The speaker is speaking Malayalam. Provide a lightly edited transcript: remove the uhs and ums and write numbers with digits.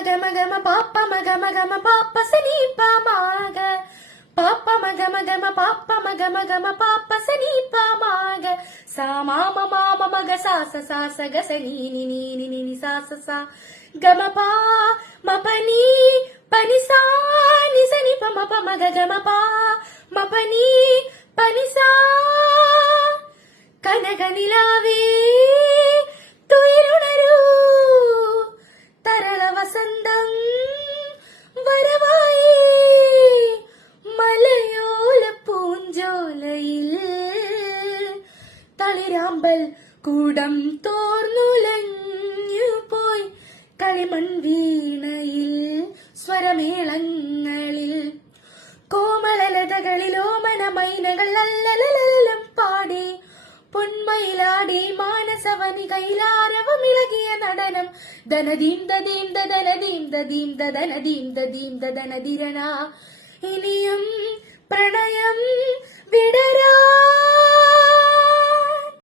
മഗമ ഗമ പാപ്പ മഗമ ഗമ പാപ്പ സനീപ മാഗ പാപ്പ മഗമ ഗമ പാപ്പ മഗമ ഗമ പാപ്പ സനീപ മാഗ സാ മാമ മാമ മഗ സാ സ സാ സ ഗ സ നീ നി നീ നി നി നി സാ സ സാ ഗമ പാ മ പ നീ പ നി സാ നി സ നി പ മ പ മഗ ഗമ പാ മ പ നീ പ നി സാ കനക നിലാവേ തുയിലുണരൂ തരള വസന്തം വരവായി മലയോല പൂഞ്ചോലയിൽ തളിരാമ്പൽ കൂടം തോർന്നുലഞ്ഞു പോയി കളിമൺ വീണയിൽ സ്വരമേളങ്ങളിൽ കോമളലതകളിൽ ഓമന മൈനകൾ അല്ലലലം പാടി പൊന്മയിലാടി മാനസവനി കൈലാരവമിളകിയ നടനം ധനദീന്ത ദീന്ത ധനദീന്ത ദീന്ത ധനദീന്ത ദീന്ത ധനദിരണ ഇനിയും പ്രണയം